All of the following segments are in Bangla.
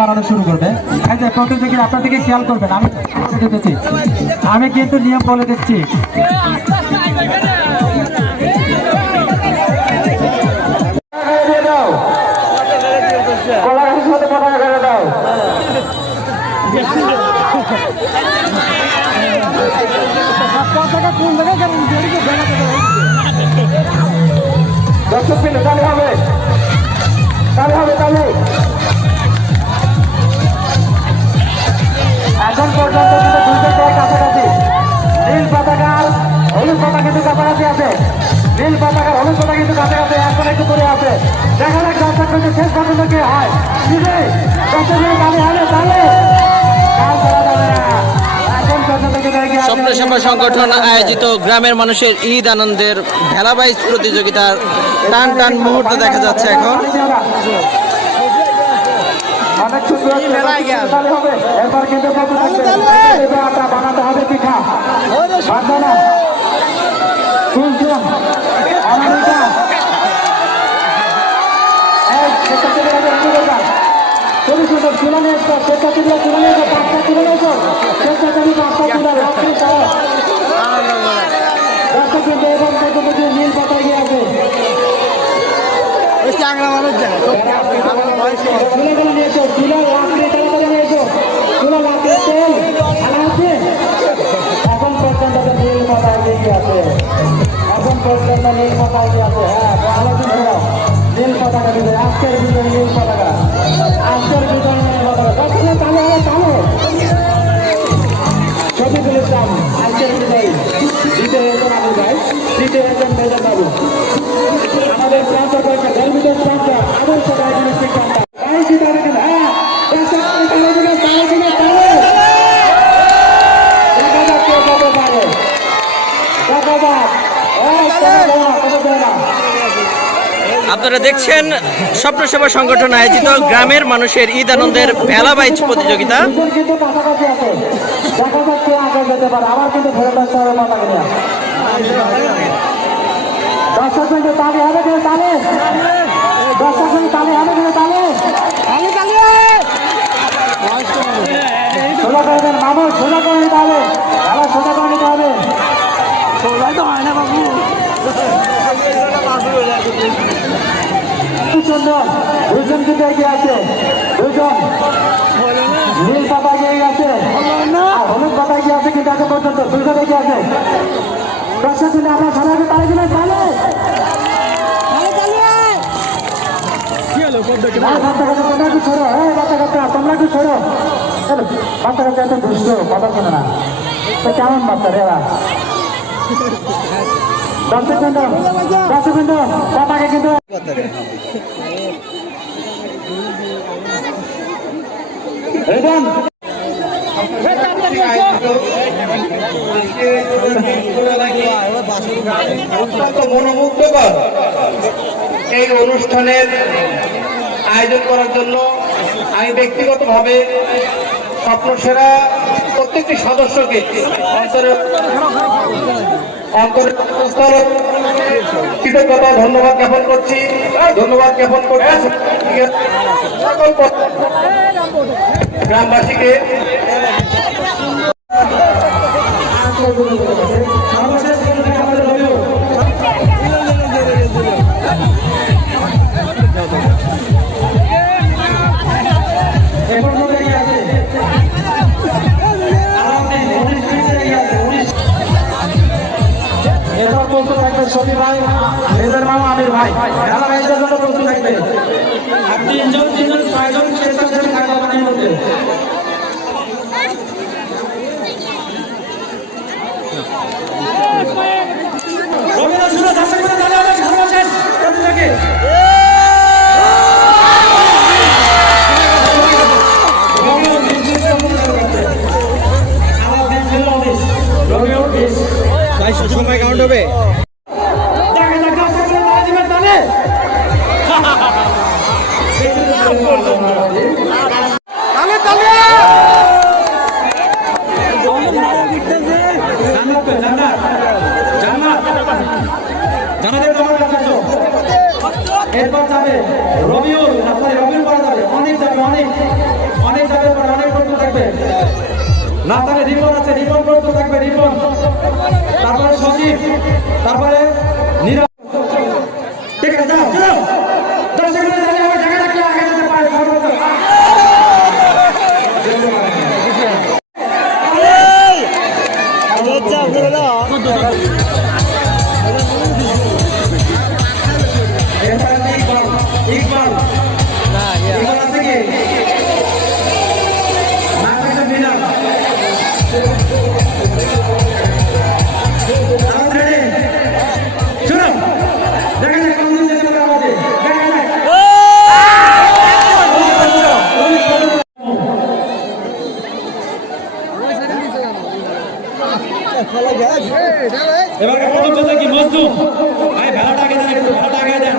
বানানো শুরু করবে। প্রতিযোগী আপনার দিকে খেয়াল করবেন, আমি কিন্তু নিয়ম বলে দিচ্ছি। দর্শক পেলে তাহলে হবে তাহলে এখন পর্যন্ত কিন্তু দুইটা কাছাকাছি। নীল পতাকা হলুদ পতাকা কিন্তু কাছাকাছি আছে, নীল পতাকা হলুদ পতাকা কিন্তু কাছাকাছি এখন একটু করে আছে। দেখা যাক দর্শক কিন্তু শেষ পর্যন্ত কে হয়। স্বপ্ন সেবা সংগঠন আয়োজিত গ্রামের মানুষের ঈদ আনন্দের ভেলাবাইজ প্রতিযোগিতার টান টান মুহূর্ত দেখা যাচ্ছে এখন। অনেক সুন্দর হবে। এরপর কিন্তু বানাতে হবে পিঠা নীল পাতা গিয়ে আছে এখন পর্যন্ত নীল পাতা গিয়ে আছে, এখন পর্যন্ত নীল পাতা গিয়ে আছে। হ্যাঁ নীল পতাকা দিবে আজকের বিজয়, নীল পতাকা আজকের বিজয়, নীল পতাকা শফিকুল ইসলাম আজকের বিজয়। দ্বিতীয় হয়েছেন আবু ভাই, তৃতীয় হয়েছেন মেজর বাবু। আমাদের প্রান্ত কয়েকটা জলবিদ্যুৎ প্রান্ত আদর্শ ডায়াগনস্টিক সেন্টার আপনারা দেখছেন স্বপ্ন সেবা সংগঠন আয়োজিত গ্রামের মানুষের ঈদ আনন্দের ভেলাবাইজ প্রতিযোগিতা। মামুর সোজা করে নিতে হবে, সোজা করে নিতে হবে। সোজাই তো হয় না বাবু। দুজন কিন্তু এগিয়ে আছে, দুজন নীল পাতা এগিয়ে গেছে, হলুদ পাতা এগিয়ে আছে, কিন্তু এখন পর্যন্ত দুজন এগিয়ে আছে। দর্শক কিন্তু আমরা সবাইকে তালে দিলে তালে তোমরা একটু ছোড়ো, বাচ্চা কাচ্চা এত দুষ্ট কথা শোনে না, তো কেমন বাচ্চা রে এরা। দর্শক বিন্দু পতাকা কিন্তু অত্যন্ত মনোমুগ্ধকর এই অনুষ্ঠানের আয়োজন করার জন্য আমি ব্যক্তিগতভাবে স্বপ্নসেরা প্রত্যেকটি সদস্যকে কৃতজ্ঞতা ধন্যবাদ জ্ঞাপন করছি, সকল গ্রামবাসীকে। শফি ভাই, মেজর মামা, আমির ভাই, খেলা ভাইদের জন্য প্রস্তুত থাকবে। আর তিনজন 6জন স্বেচ্ছাসেবী থাকবে আমাদের মধ্যে। সময় কাউন্ট হবে। জানাদের তোমার কাছে এসো। এরপর যাবে রবিউল, সরি রবিউল করা যাবে, অনেক যাবে, অনেক যাবে, অনেক প্রশ্ন থাকবে। না তাহলে রিপন আছে, রিপন প্রশ্ন থাকবে, রিপন, তারপরে সজীব, তারপরে নীরব। ঠিক আছে, যাও চলো। দর্শক মণ্ডলী, আমার জায়গা রাখলে আগে যেতে পারে সর্বোচ্চ। এরপরে আছে ইকবাল, ইকবাল আছে কি? না থাকলে মিনার। আমাদের ready? চলো, দেখা যাক কোন দিন যেতে পারে আমাদের। দেখা যাক। এবার প্রথম কথা কি মজদুম? ভাই ভেলাটা আগে দেন, একটু ভেলাটা আগে দেন।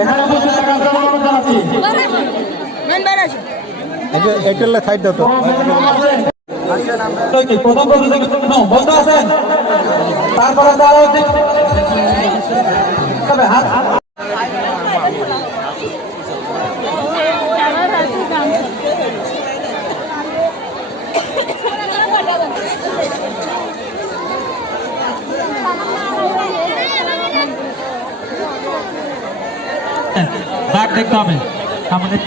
এখানে বসে থাকা জনগণ জানাচ্ছি। একেলে সাইড দাও তো। প্রথম প্রতিযোগিতা বন্ধ আছেন, তারপরে তারা তবে হাত দাগ দেখতে হবে আমাদের।